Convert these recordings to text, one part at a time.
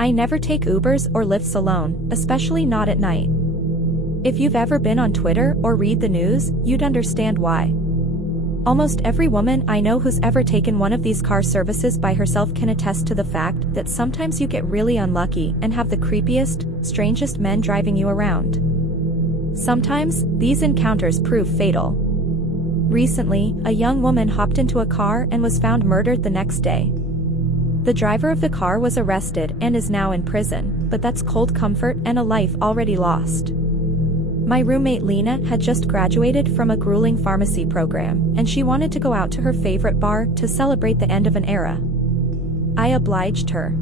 I never take Ubers or Lyfts alone, especially not at night. If you've ever been on Twitter or read the news, you'd understand why. Almost every woman I know who's ever taken one of these car services by herself can attest to the fact that sometimes you get really unlucky and have the creepiest, strangest men driving you around. Sometimes, these encounters prove fatal. Recently, a young woman hopped into a car and was found murdered the next day. The driver of the car was arrested and is now in prison, but that's cold comfort and a life already lost. My roommate Lena had just graduated from a grueling pharmacy program, and she wanted to go out to her favorite bar to celebrate the end of an era. I obliged her.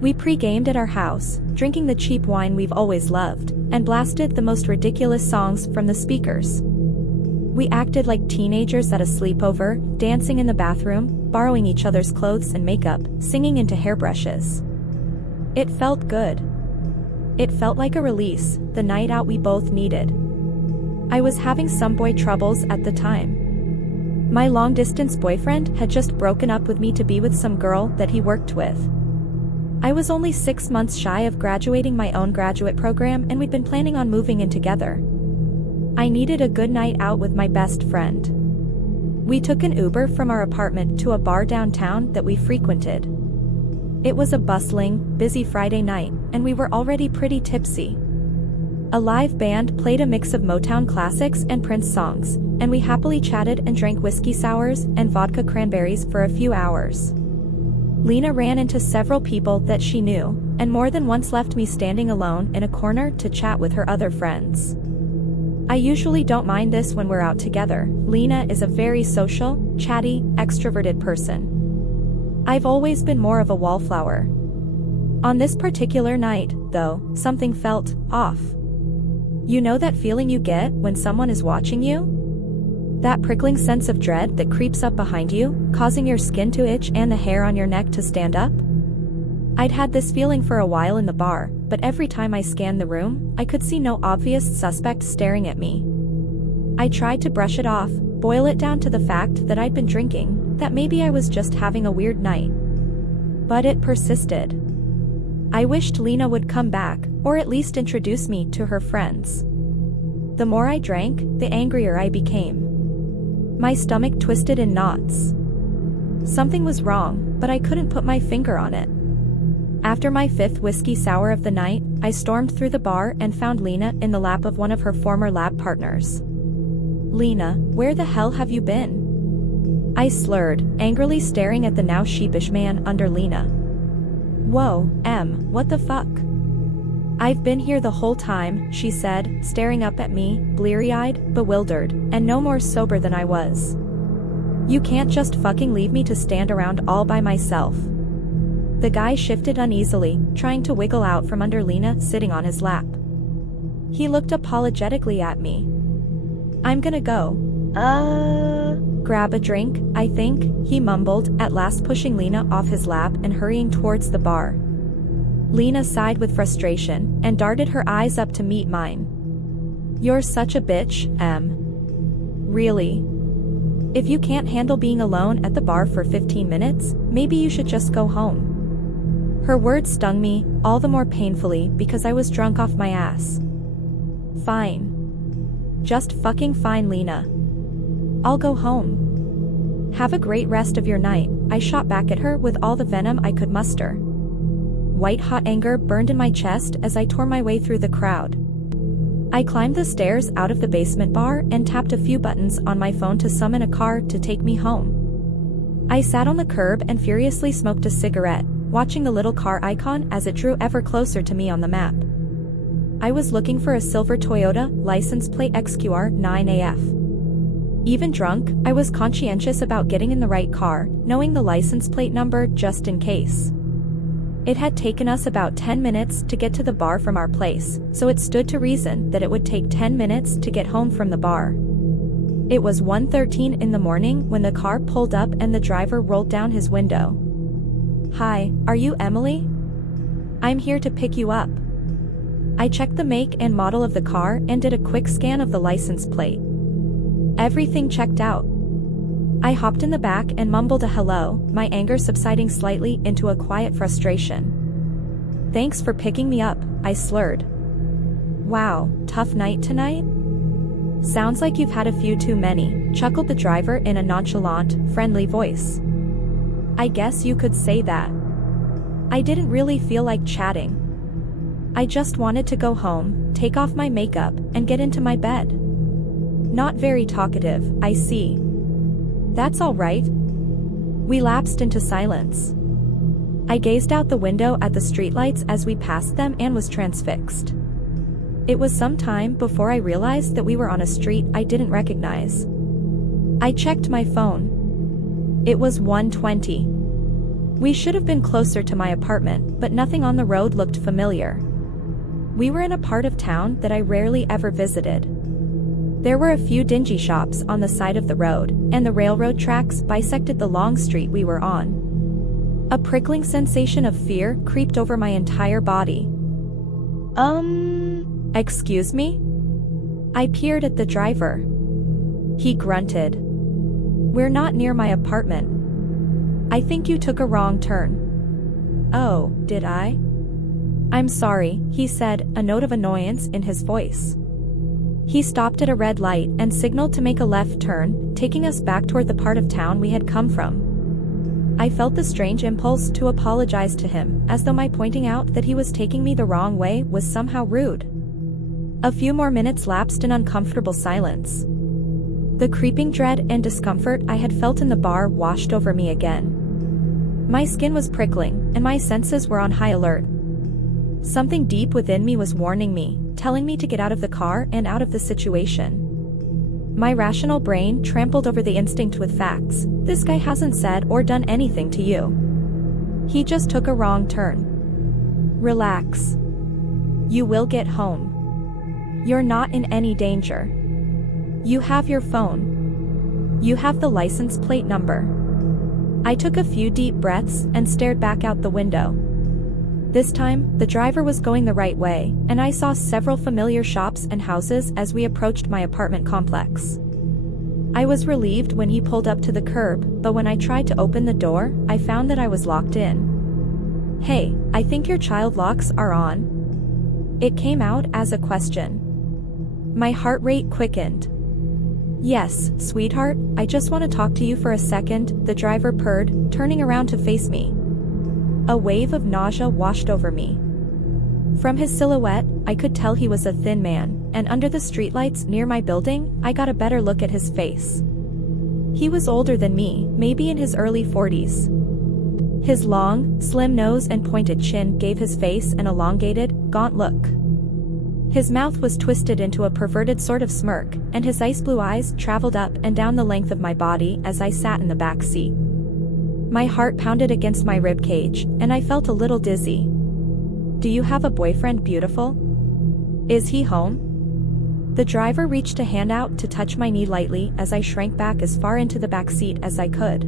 We pre-gamed at our house, drinking the cheap wine we've always loved, and blasted the most ridiculous songs from the speakers. We acted like teenagers at a sleepover, dancing in the bathroom, borrowing each other's clothes and makeup, singing into hairbrushes. It felt good. It felt like a release, the night out we both needed. I was having some boy troubles at the time. My long-distance boyfriend had just broken up with me to be with some girl that he worked with. I was only 6 months shy of graduating my own graduate program, and we'd been planning on moving in together. I needed a good night out with my best friend. We took an Uber from our apartment to a bar downtown that we frequented. It was a bustling, busy Friday night, and we were already pretty tipsy. A live band played a mix of Motown classics and Prince songs, and we happily chatted and drank whiskey sours and vodka cranberries for a few hours. Lena ran into several people that she knew, and more than once left me standing alone in a corner to chat with her other friends. I usually don't mind this when we're out together. Lena is a very social, chatty, extroverted person. I've always been more of a wallflower. On this particular night, though, something felt off. You know that feeling you get when someone is watching you? That prickling sense of dread that creeps up behind you, causing your skin to itch and the hair on your neck to stand up? I'd had this feeling for a while in the bar, but every time I scanned the room, I could see no obvious suspect staring at me. I tried to brush it off, boil it down to the fact that I'd been drinking, that maybe I was just having a weird night. But it persisted. I wished Lena would come back, or at least introduce me to her friends. The more I drank, the angrier I became. My stomach twisted in knots. Something was wrong, but I couldn't put my finger on it. After my 5th whiskey sour of the night, I stormed through the bar and found Lena in the lap of one of her former lab partners. "Lena, where the hell have you been?" I slurred, angrily staring at the now sheepish man under Lena. "Whoa, what the fuck?" "I've been here the whole time," she said, staring up at me, bleary-eyed, bewildered, and no more sober than I was. "You can't just fucking leave me to stand around all by myself." The guy shifted uneasily, trying to wiggle out from under Lena sitting on his lap. He looked apologetically at me. "I'm gonna go. Grab a drink, I think," he mumbled, at last pushing Lena off his lap and hurrying towards the bar. Lena sighed with frustration, and darted her eyes up to meet mine. "You're such a bitch, Em. Really? If you can't handle being alone at the bar for 15 minutes, maybe you should just go home." Her words stung me, all the more painfully because I was drunk off my ass. "Fine. Just fucking fine, Lena. I'll go home. Have a great rest of your night," I shot back at her with all the venom I could muster. White-hot anger burned in my chest as I tore my way through the crowd. I climbed the stairs out of the basement bar and tapped a few buttons on my phone to summon a car to take me home. I sat on the curb and furiously smoked a cigarette, watching the little car icon as it drew ever closer to me on the map. I was looking for a silver Toyota, license plate XQR9AF. Even drunk, I was conscientious about getting in the right car, knowing the license plate number just in case. It had taken us about 10 minutes to get to the bar from our place, so it stood to reason that it would take 10 minutes to get home from the bar. It was 1:13 in the morning when the car pulled up and the driver rolled down his window. "Hi, are you Emily? I'm here to pick you up." I checked the make and model of the car and did a quick scan of the license plate. Everything checked out. I hopped in the back and mumbled a hello, my anger subsiding slightly into a quiet frustration. Thanks for picking me up, I slurred. Wow, tough night tonight? Sounds like you've had a few too many, chuckled the driver in a nonchalant, friendly voice. I guess you could say that. I didn't really feel like chatting. I just wanted to go home, take off my makeup, and get into my bed. Not very talkative, I see. That's all right. We lapsed into silence. I gazed out the window at the streetlights as we passed them and was transfixed. It was some time before I realized that we were on a street I didn't recognize. I checked my phone. It was 1:20. We should have been closer to my apartment, but nothing on the road looked familiar. We were in a part of town that I rarely ever visited. There were a few dingy shops on the side of the road, and the railroad tracks bisected the long street we were on. A prickling sensation of fear creeped over my entire body. Excuse me? I peered at the driver. He grunted. We're not near my apartment. I think you took a wrong turn. Oh, did I? I'm sorry, he said, a note of annoyance in his voice. He stopped at a red light and signaled to make a left turn, taking us back toward the part of town we had come from. I felt the strange impulse to apologize to him, as though my pointing out that he was taking me the wrong way was somehow rude. A few more minutes lapsed in uncomfortable silence. The creeping dread and discomfort I had felt in the bar washed over me again. My skin was prickling, and my senses were on high alert. Something deep within me was warning me, telling me to get out of the car and out of the situation. My rational brain trampled over the instinct with facts. This guy hasn't said or done anything to you. He just took a wrong turn. Relax. You will get home. You're not in any danger. You have your phone. You have the license plate number. I took a few deep breaths and stared back out the window. This time, the driver was going the right way, and I saw several familiar shops and houses as we approached my apartment complex. I was relieved when he pulled up to the curb, but when I tried to open the door, I found that I was locked in. Hey, I think your child locks are on. It came out as a question. My heart rate quickened. Yes, sweetheart, I just want to talk to you for a second, the driver purred, turning around to face me. A wave of nausea washed over me. From his silhouette, I could tell he was a thin man, and under the streetlights near my building, I got a better look at his face. He was older than me, maybe in his early 40s. His long, slim nose and pointed chin gave his face an elongated, gaunt look. His mouth was twisted into a perverted sort of smirk, and his ice blue eyes traveled up and down the length of my body as I sat in the back seat. My heart pounded against my ribcage, and I felt a little dizzy. Do you have a boyfriend, beautiful? Is he home? The driver reached a hand out to touch my knee lightly as I shrank back as far into the back seat as I could.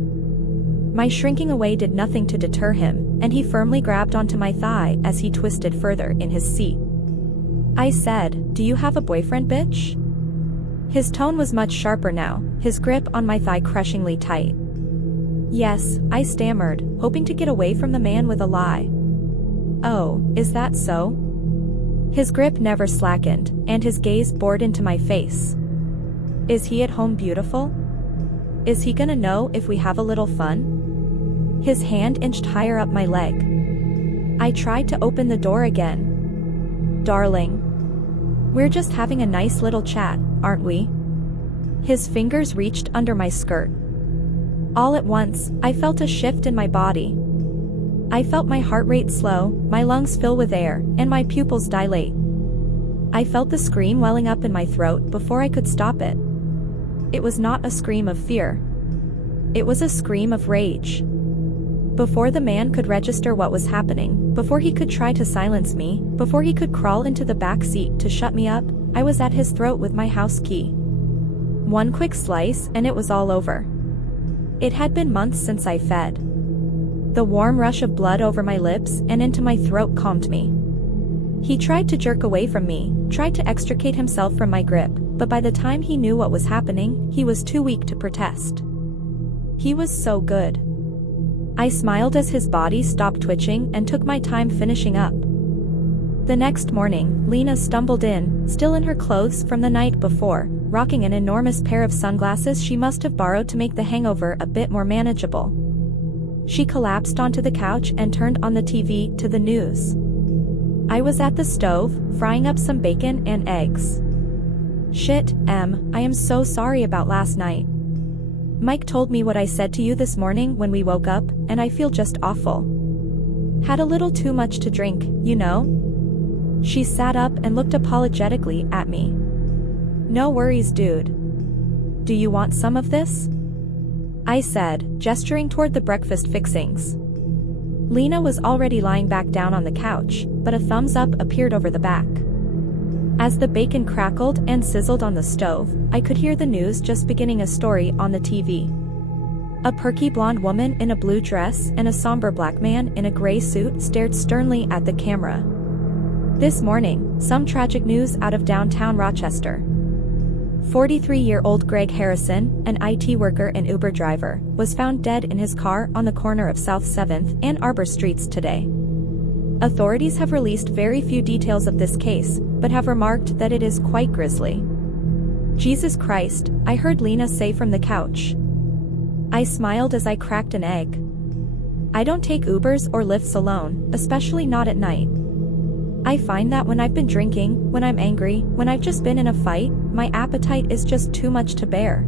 My shrinking away did nothing to deter him, and he firmly grabbed onto my thigh as he twisted further in his seat. I said, do you have a boyfriend, bitch? His tone was much sharper now, his grip on my thigh crushingly tight. Yes, I stammered, hoping to get away from the man with a lie. Oh, is that so? His grip never slackened, and his gaze bored into my face. Is he at home, beautiful? Is he gonna know if we have a little fun? His hand inched higher up my leg. I tried to open the door again. Darling. We're just having a nice little chat, aren't we? His fingers reached under my skirt. All at once, I felt a shift in my body. I felt my heart rate slow, my lungs fill with air, and my pupils dilate. I felt the scream welling up in my throat before I could stop it. It was not a scream of fear. It was a scream of rage. Before the man could register what was happening, before he could try to silence me, before he could crawl into the back seat to shut me up, I was at his throat with my house key. One quick slice and it was all over. It had been months since I fed. The warm rush of blood over my lips and into my throat calmed me. He tried to jerk away from me, tried to extricate himself from my grip, but by the time he knew what was happening, he was too weak to protest. He was so good. I smiled as his body stopped twitching and took my time finishing up. The next morning, Lena stumbled in, still in her clothes from the night before, rocking an enormous pair of sunglasses she must have borrowed to make the hangover a bit more manageable. She collapsed onto the couch and turned on the TV to the news. I was at the stove, frying up some bacon and eggs. Shit, I am so sorry about last night. Mike told me what I said to you this morning when we woke up, and I feel just awful. Had a little too much to drink, you know? She sat up and looked apologetically at me. No worries, dude. Do you want some of this? I said, gesturing toward the breakfast fixings. Lena was already lying back down on the couch, but a thumbs up appeared over the back. As the bacon crackled and sizzled on the stove, I could hear the news just beginning a story on the TV. A perky blonde woman in a blue dress and a somber black man in a gray suit stared sternly at the camera. This morning, some tragic news out of downtown Rochester. 43-year-old Greg Harrison, an IT worker and Uber driver, was found dead in his car on the corner of South 7th and Arbor Streets today. Authorities have released very few details of this case, but have remarked that it is quite grisly. Jesus Christ, I heard Lena say from the couch. I smiled as I cracked an egg. I don't take Ubers or Lyfts alone, especially not at night. I find that when I've been drinking, when I'm angry, when I've just been in a fight, my appetite is just too much to bear.